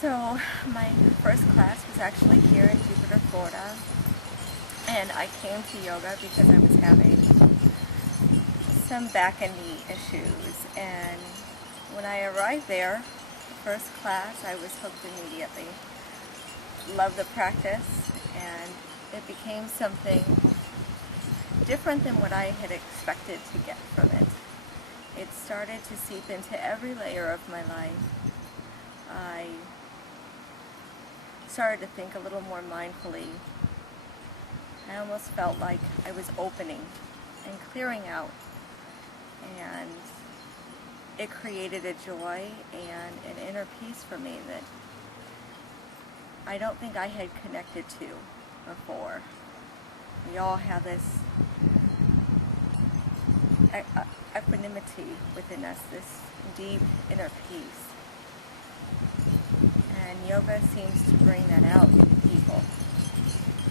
So my first class was actually here in Jupiter, Florida, and I came to yoga because I was having some back and knee issues, and when I arrived there, the first class, I was hooked immediately. Loved the practice, and it became something different than what I had expected to get from it. It started to seep into every layer of my life. I started to think a little more mindfully. I almost felt like I was opening and clearing out, and it created a joy and an inner peace for me that I don't think I had connected to before. We all have this equanimity within us, this deep inner peace. And yoga seems to bring that out in people.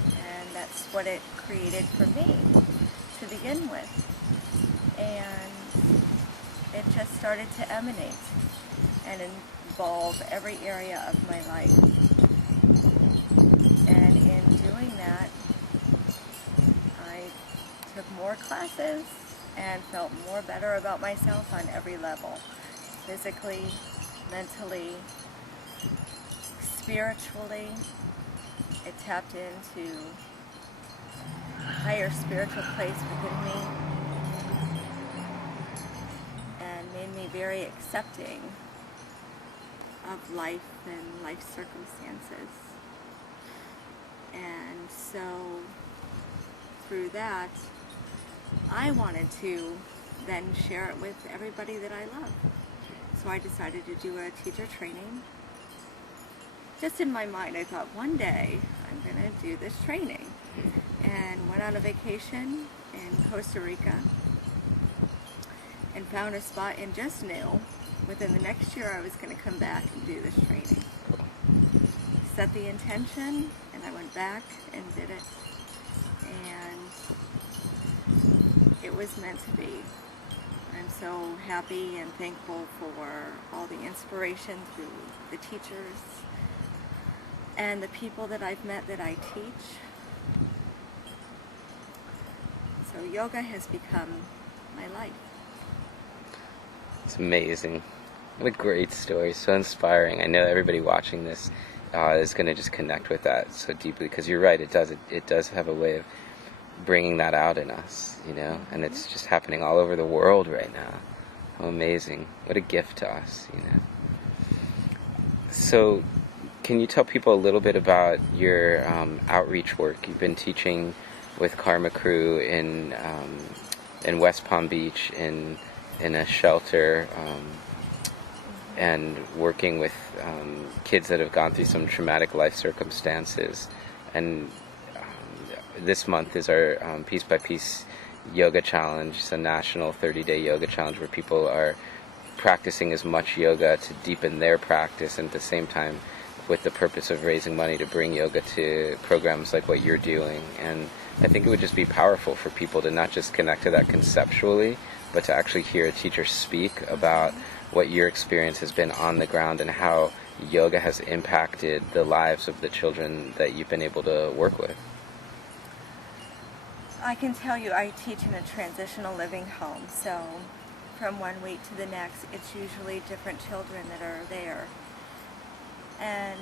And that's what it created for me to begin with. And it just started to emanate and involve every area of my life. And in doing that, I took more classes and felt more better about myself on every level. Physically, mentally, spiritually. It tapped into a higher spiritual place within me and made me very accepting of life and life circumstances. And so through that, I wanted to then share it with everybody that I love. So I decided to do a teacher training. Just in my mind, I thought one day I'm going to do this training. And went on a vacation in Costa Rica and found a spot and just knew within the next year I was going to come back and do this training. Set the intention, and I went back and did it. And it was meant to be. I'm so happy and thankful for all the inspiration through the teachers and the people that I've met that I teach. So yoga has become my life. It's amazing. What a great story. So inspiring. I know everybody watching this is going to just connect with that so deeply, because you're right, it does have a way of bringing that out in us, and it's just happening all over the world right now. How amazing. What a gift to us, So can you tell people a little bit about your outreach work? You've been teaching with Karma Crew in West Palm Beach in a shelter, and working with kids that have gone through some traumatic life circumstances. And this month is our Piece by Piece Yoga Challenge. It's a national 30-day yoga challenge where people are practicing as much yoga to deepen their practice, and at the same time with the purpose of raising money to bring yoga to programs like what you're doing. And I think it would just be powerful for people to not just connect to that conceptually, but to actually hear a teacher speak about what your experience has been on the ground and how yoga has impacted the lives of the children that you've been able to work with. I can tell you I teach in a transitional living home, so from one week to the next, it's usually different children that are there. And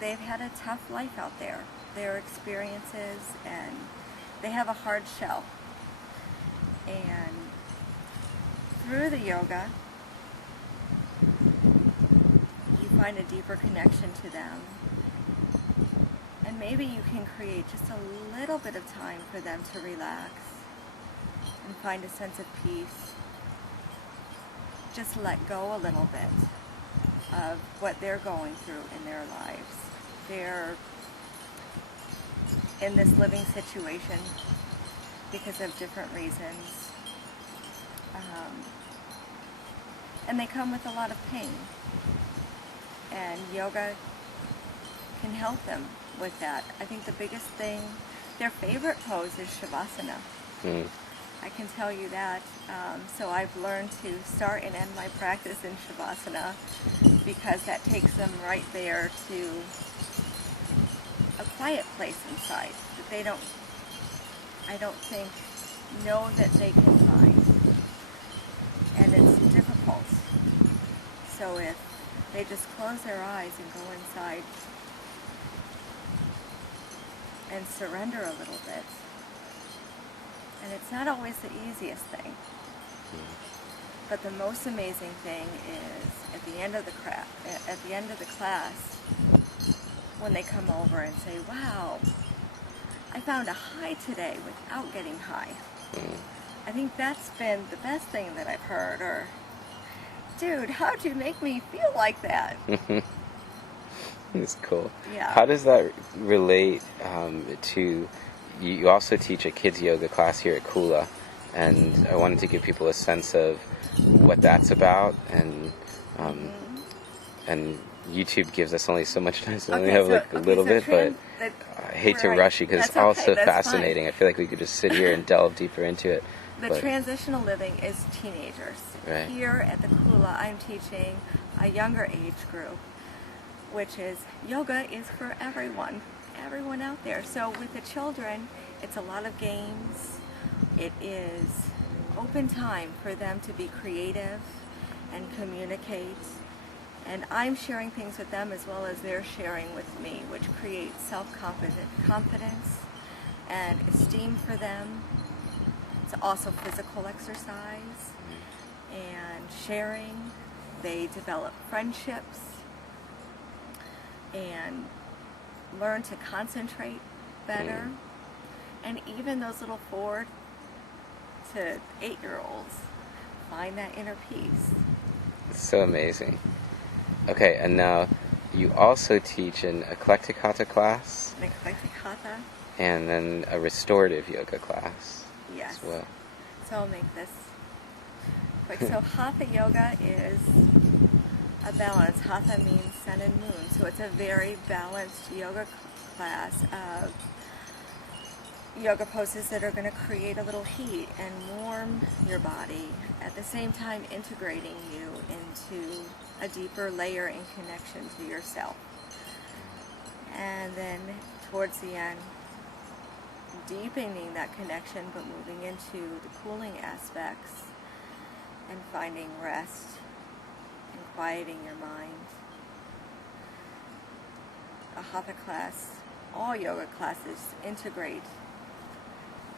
they've had a tough life out there. Their experiences, and they have a hard shell. And through the yoga, you find a deeper connection to them. And maybe you can create just a little bit of time for them to relax and find a sense of peace. Just let go a little bit of what they're going through in their lives. They're in this living situation because of different reasons. And they come with a lot of pain. And yoga can help them with that. I think the biggest thing, their favorite pose is Shavasana. I can tell you that. So I've learned to start and end my practice in Shavasana because that takes them right there to a quiet place inside that they don't, I don't think, know that they can find. And it's difficult. So if they just close their eyes and go inside and surrender a little bit. And it's not always the easiest thing. But the most amazing thing is at the end of the class, when they come over and say, "Wow, I found a high today without getting high." I think that's been the best thing that I've heard. Or, "Dude, how'd you make me feel like that?" It's cool. Yeah. How does that relate to? You also teach a kids yoga class here at Kula, and I wanted to give people a sense of what that's about, and YouTube gives us only so much time, so we only have like a little bit, but I hate to rush you because it's all so fascinating. I feel like we could just sit here and delve deeper into it. The transitional living is teenagers. Right. Here at the Kula, I'm teaching a younger age group, which is yoga is for everyone out there. So with the children, it's a lot of games. It is open time for them to be creative and communicate. And I'm sharing things with them as well as they're sharing with me, which creates self-confidence and esteem for them. It's also physical exercise and sharing. They develop friendships and learn to concentrate better. And even those little 4 to 8-year-olds find that inner peace. It's so amazing. Okay, and now you also teach an eclectic hatha class. An eclectic hatha. And then a restorative yoga class. Yes. As well. So I'll make this quick. So hatha yoga is a balance. Hatha means sun and moon. So it's a very balanced yoga class of yoga poses that are going to create a little heat and warm your body, at the same time integrating you into a deeper layer and connection to yourself. And then towards the end, deepening that connection but moving into the cooling aspects and finding rest and quieting your mind. A hatha class, all yoga classes integrate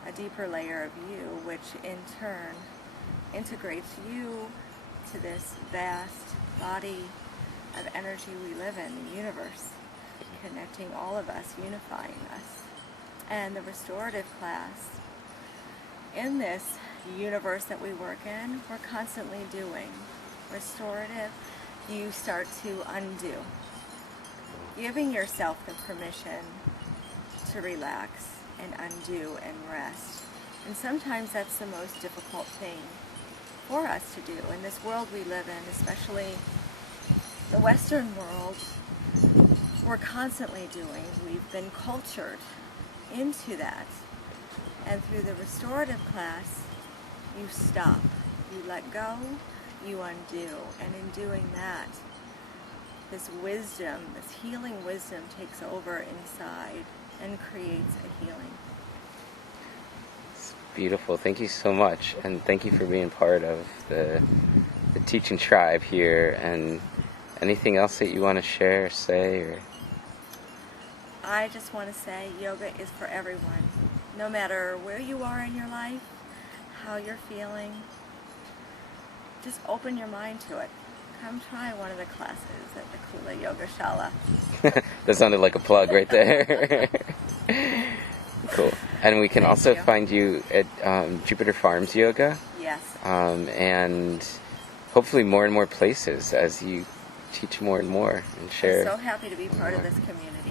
a deeper layer of you, which in turn integrates you to this vast body of energy we live in, the universe, connecting all of us, unifying us. And the restorative class, in this universe that we work in, we're constantly doing. Restorative, you start to undo, giving yourself the permission to relax and undo and rest. And sometimes that's the most difficult thing for us to do in this world we live in, especially the Western world. We're constantly doing. We've been cultured into that. And through the restorative class, you stop, you let go, you undo. And in doing that, this wisdom, this healing wisdom takes over inside and creates a healing. It's beautiful. Thank you so much. And thank you for being part of the teaching tribe here. And anything else that you want to share, say, or... I just want to say yoga is for everyone. No matter where you are in your life, how you're feeling, just open your mind to it. Come try one of the classes at the Kula Yoga Shala. That sounded like a plug right there. Cool. And we can also find you at Jupiter Farms Yoga. Yes. And hopefully more and more places as you teach more and more and share. I'm so happy to be part of this community.